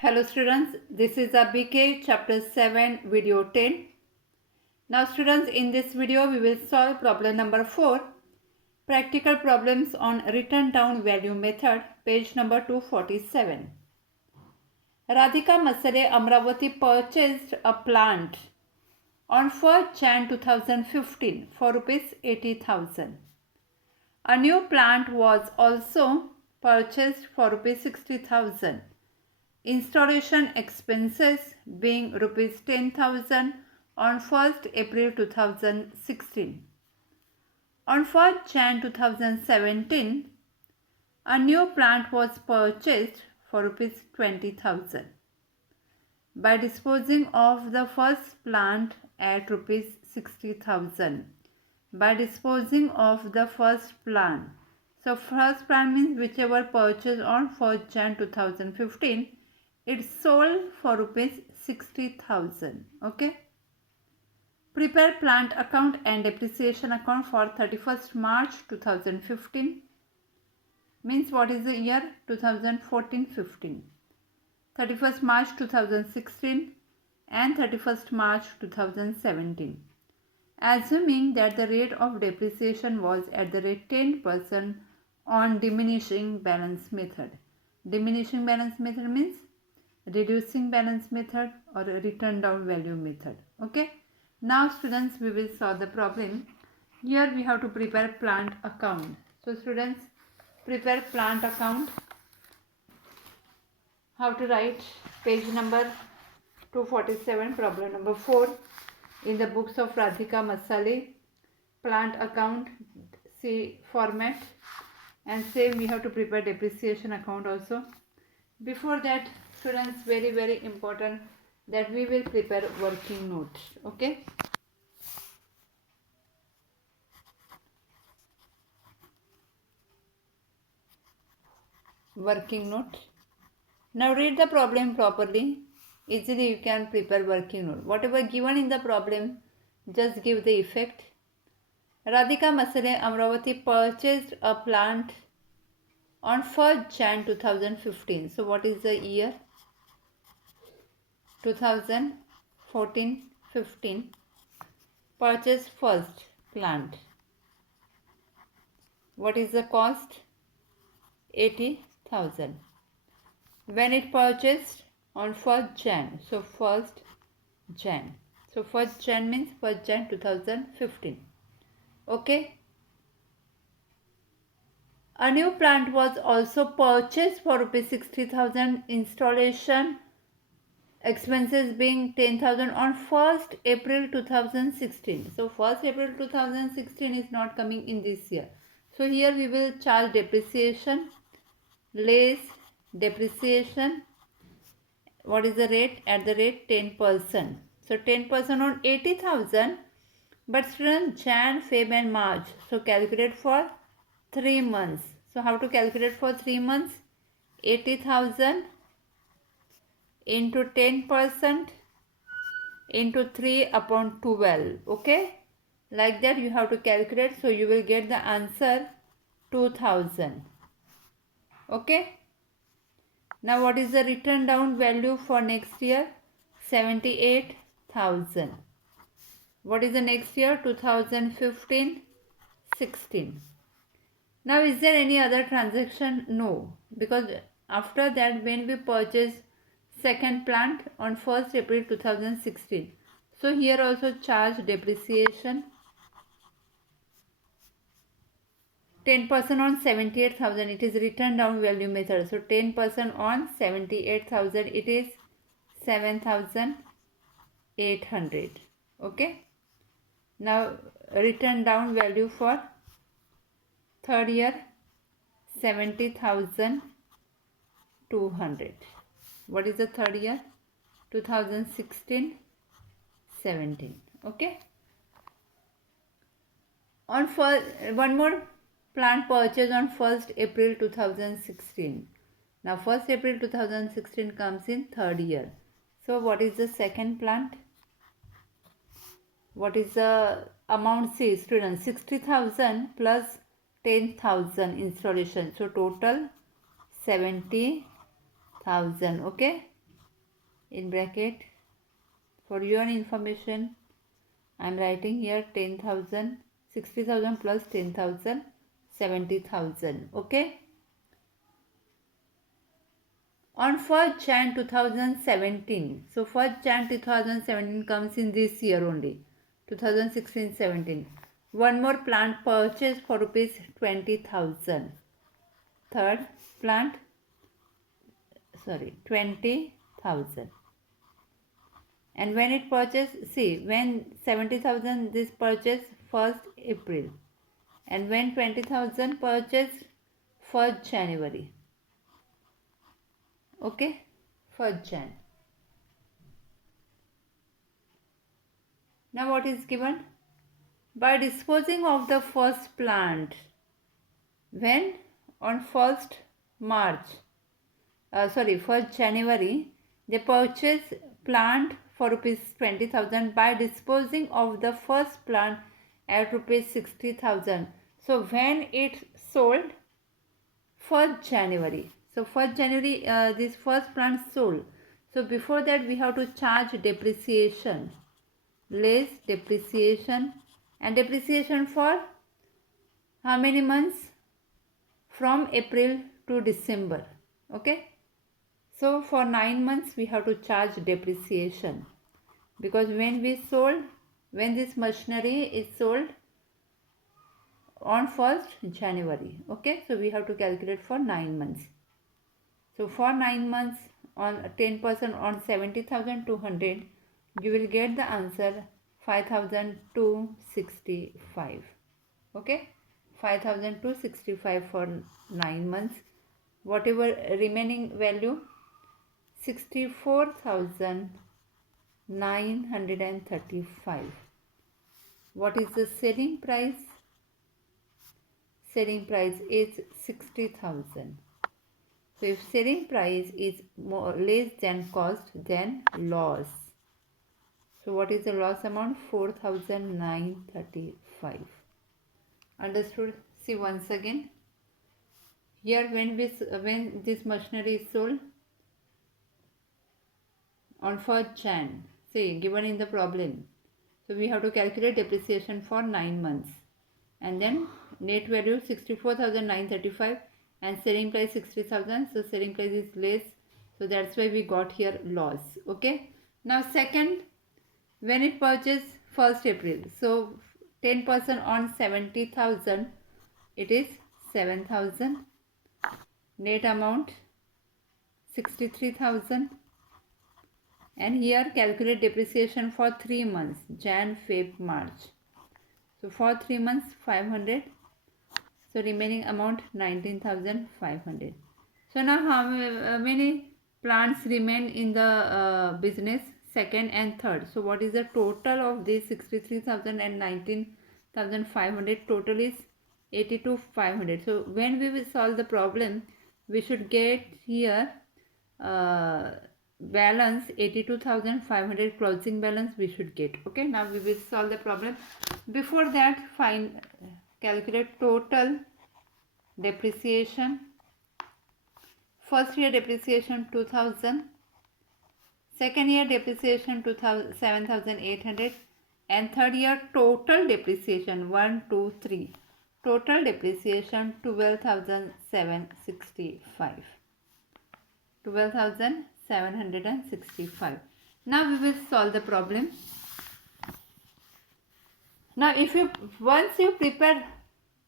Hello students, this is BK chapter 7 video 10. Now students, in this video we will solve problem number 4, practical problems on written down value method, page number 247. Radhika Masale Amravati purchased a plant on 1st Jan 2015 for rupees 80,000. A new plant was also purchased for rupees 60,000. Installation expenses being rupees 10,000 on 1st April 2016. On 1st Jan 2017, a new plant was purchased for rupees 20,000. By disposing of the first plant at rupees 60,000. By disposing of the first plant. So first plant means whichever purchased on 1st Jan 2015. It's sold for rupees 60,000. Okay. Prepare plant account and depreciation account for 31st March 2015. Means what is the year? 2014-15. 31st March 2016 and 31st March 2017. Assuming that the rate of depreciation was at the rate 10% on diminishing balance method. Diminishing balance method means reducing balance method or written down value method. Okay. Now students, we will solve the problem. Here we have to prepare plant account. So students, prepare plant account. How to write? Page number 247, problem number 4 in the books of Radhika Masale. Plant account, see format, and same we have to prepare depreciation account also. Before that, students, very important that we will prepare working note. Okay. Working note. Now read the problem properly. Easily you can prepare working note. Whatever given in the problem, just give the effect. Radhika Masale Amravati purchased a plant on 1st Jan 2015. So what is the year? 2014-15. Purchase first plant. What is the cost? 80,000. When it purchased? On 1st Jan. So 1st Jan. So 1st Jan means 1st Jan 2015. Okay. A new plant was also purchased for rupees 60,000. Installation expenses being 10,000 on 1st April 2016. So 1st April 2016 is not coming in this year. So here we will charge depreciation less depreciation. What is the rate? At the rate 10%. So 10% on 80,000. But students, Jan, Feb and March. So calculate for 3 months. So how to calculate for 3 months? 80,000 into 10% into 3 upon 12. Okay. Like that you have to calculate. So you will get the answer 2,000. Okay. Now what is the written down value for next year? 78,000. What is the next year? 2015-16. Now is there any other transaction? No. Because after that when we purchase second plant on 1st April 2016. So here also charge depreciation 10% on 78,000. It is written down value method. So 10% on 78,000, it is 7,800. Okay. Now written down value for third year 70,200. What is the third year? 2016-17. Okay. On one more plant purchase on 1st April 2016. Now 1st April 2016 comes in third year. So what is the second plant? What is the amount? See students, 60,000 plus 10,000 installation. So total 70,000. Okay. in bracket. For your information, I am writing here 10,000, 60,000 plus 10,000, 70,000. Okay. On 1st Jan 2017, so 1st Jan 2017 comes in this year only, 2016-17. One more plant purchased for rupees 20,000. Third plant, 20,000. And when it purchased, see, when 70,000 this purchase 1st April, and when 20,000 purchased 1st January. Okay, 1st Jan. Now what is given? By disposing of the first plant, when on 1st March, 1st January, they purchase plant for rupees 20,000 by disposing of the first plant at rupees 60,000. So when it sold 1st January, so 1st January this first plant sold. So before that we have to charge depreciation, less depreciation, and depreciation for how many months? From April to December. Okay. So for 9 months we have to charge depreciation, because when this machinery is sold on 1st January. Okay, so we have to calculate for 9 months. So for 9 months on 10% on 70,200, you will get the answer 5,265. Okay, 5,265 for 9 months. Whatever remaining value, 64,935. What is the selling price? Selling price is 60,000. So if selling price is less than cost, then loss. So what is the loss amount? 4,935. Understood? See once again. Here when this machinery is sold on 1st Jan, say given in the problem. So we have to calculate depreciation for 9 months. And then net value 64,935 and selling price 60,000. So selling price is less. So that's why we got here loss. Okay. Now second, when it purchased 1st April. So 10% on 70,000, it is 7,000. Net amount 63,000. And here calculate depreciation for 3 months, Jan, Feb, March. So for 3 months 500. So remaining amount 19,500. So now how many plants remain in the business? Second and third. So what is the total of these 63,000 and 19,500? Total is 82,500. So when we will solve the problem, we should get here balance 82,500, closing balance we should get. Okay, now we will solve the problem. Before that, calculate total depreciation. First year depreciation 2,000, second year depreciation 7,800, and third year total depreciation 1, 2, 3. Total depreciation 12,765. 12,765. Now we will solve the problem. Now once you prepare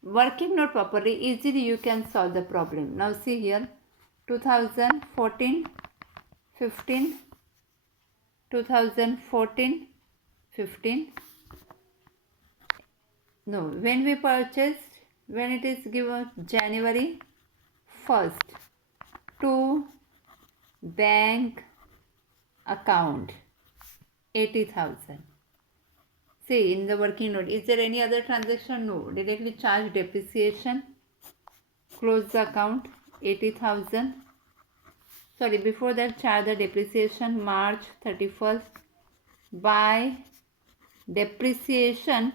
working note properly, easily you can solve the problem. Now see here, 2014, 15, 2014, 15. No, when we purchased, when it is given January 1st, to bank account 80,000. See in the working note, is there any other transaction? No. Directly charge depreciation, close the account 80,000. Sorry, before that charge the depreciation March 31st by depreciation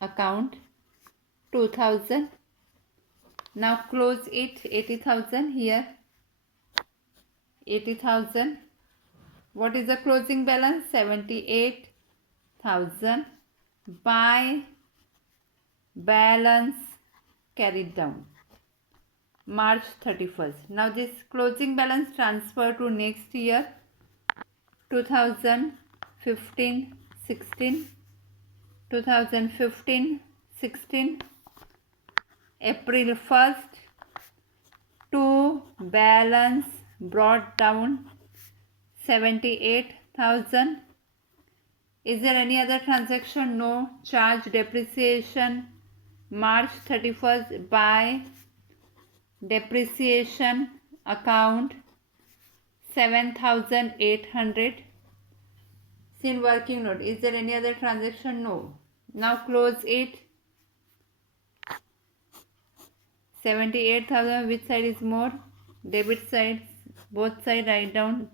account 2,000. Now close it 80,000 here. 80,000. What is the closing balance? 78,000 by balance carried down March 31st. Now this closing balance transfer to next year 2015 16, 2015 16, April 1st to balance brought down 78,000. Is there any other transaction? No. Charge depreciation March 31st by depreciation account 7,800. In working note. Is there any other transaction? No. Now close it. 78,000. Which side is more? Debit side. Both side write down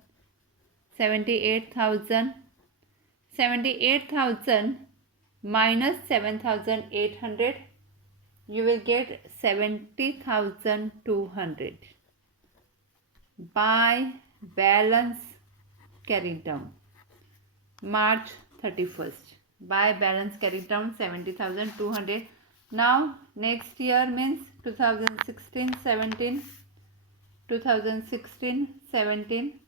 78,000. 78,000 minus 7,800. You will get 70,200 by balance carried down March 31st. By balance carried down 70,200. Now next year means 2016 17, 2016 17,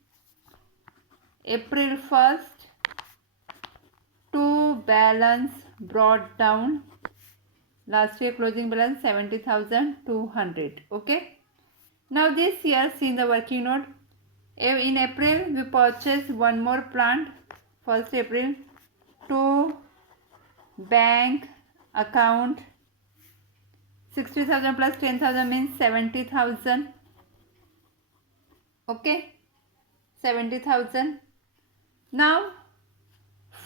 April 1st to balance brought down. Last year closing balance 70,200. Okay. Now this year, see in the working note, in April we purchased one more plant. 1st April to bank account 60,000 plus 10,000 means 70,000. Okay. 70,000. Now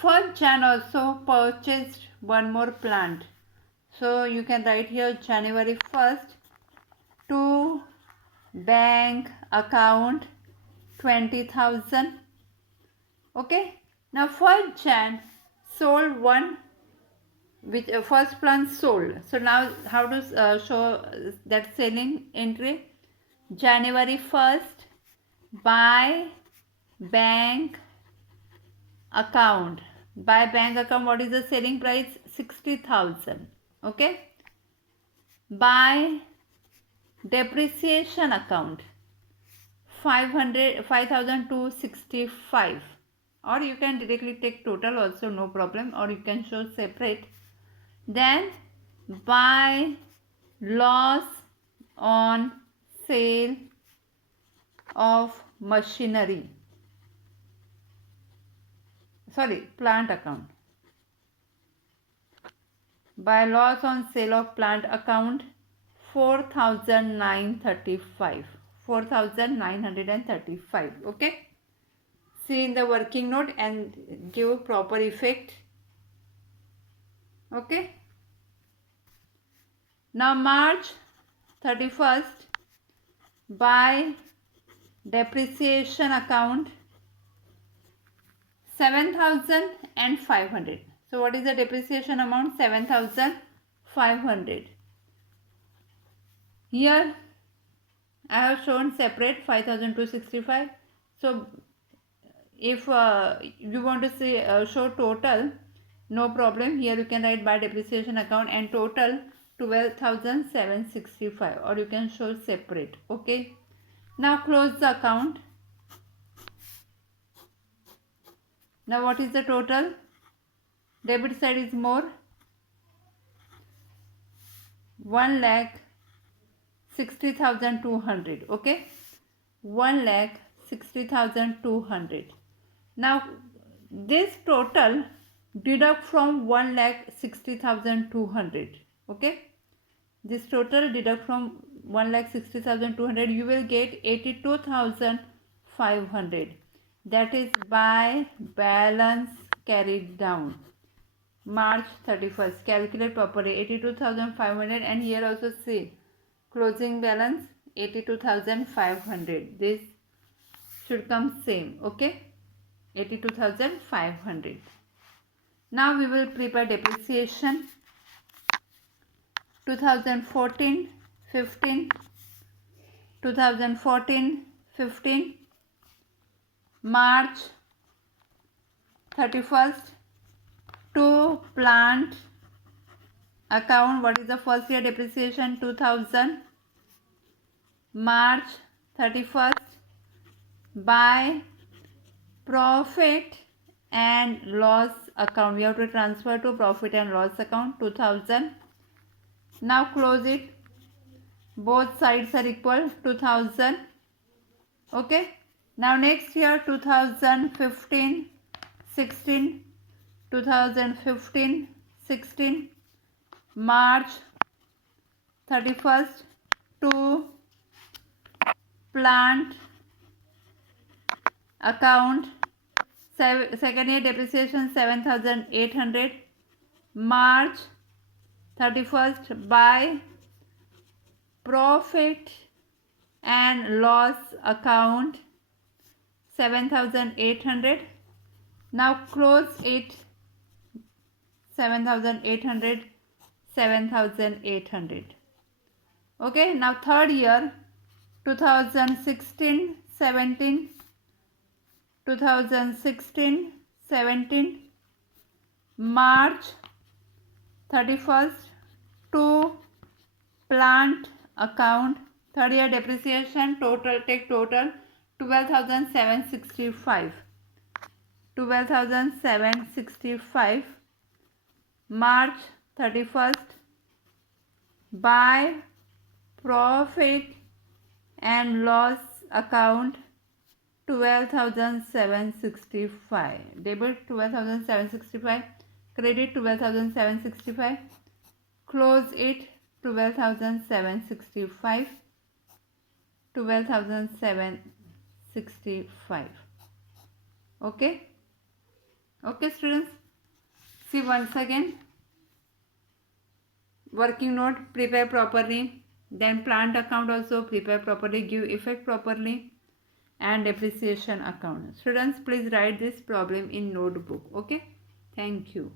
1st Jan also purchased one more plant. So you can write here January 1st to bank account 20,000. Okay. Now 1st Jan sold one, which first plant sold. So now how to show that selling entry? January 1st by bank account. By bank account, what is the selling price? 60,000. Okay. By depreciation account 5,265, or you can directly take total also, no problem, or you can show separate. Then by loss on sale of machinery, plant account. By loss on sale of plant account 4,935. 4,935. Okay. See in the working note and give proper effect. Okay. Now March 31st by depreciation account 7,500. So what is the depreciation amount? 7,500. Here I have shown separate 5,265. So if you want to say show total, no problem. Here you can write by depreciation account and total 12,765, or you can show separate. Okay. Now close the account. Now what is the total? Debit side is more, 1,60,200. Okay. 1,60,200. Now this total deduct from 1,60,200. Okay. This total deduct from 1,60,200. You will get 82,500. That is by balance carried down March 31st. Calculate properly. 82,500, and here also see closing balance 82,500. This should come same. Okay. 82,500. Now we will prepare depreciation. 2014 15, 2014 15, March 31st to plant account. What is the first year depreciation? 2000. March 31st by profit and loss account. We have to transfer to profit and loss account 2000. Now close it. Both sides are equal 2000. Okay. Now next year 2015 16, 2015 16, March 31st to plant account. Second year depreciation 7800. March 31st by profit and loss account 7800. Now close it. 7800, 7800. Okay. Now third year 2016 17, 2016 17, March 31st to plant account. Third year depreciation total, take total 12,765. 12,765. March 31st by profit and loss account 12,765. Debit 12,765. Credit 12,765. Close it. 12,765. 12,765. Okay. Okay students. See once again. Working note, prepare properly. Then plant account also prepare properly, give effect properly. And depreciation account. Students, please write this problem in notebook. Okay. Thank you.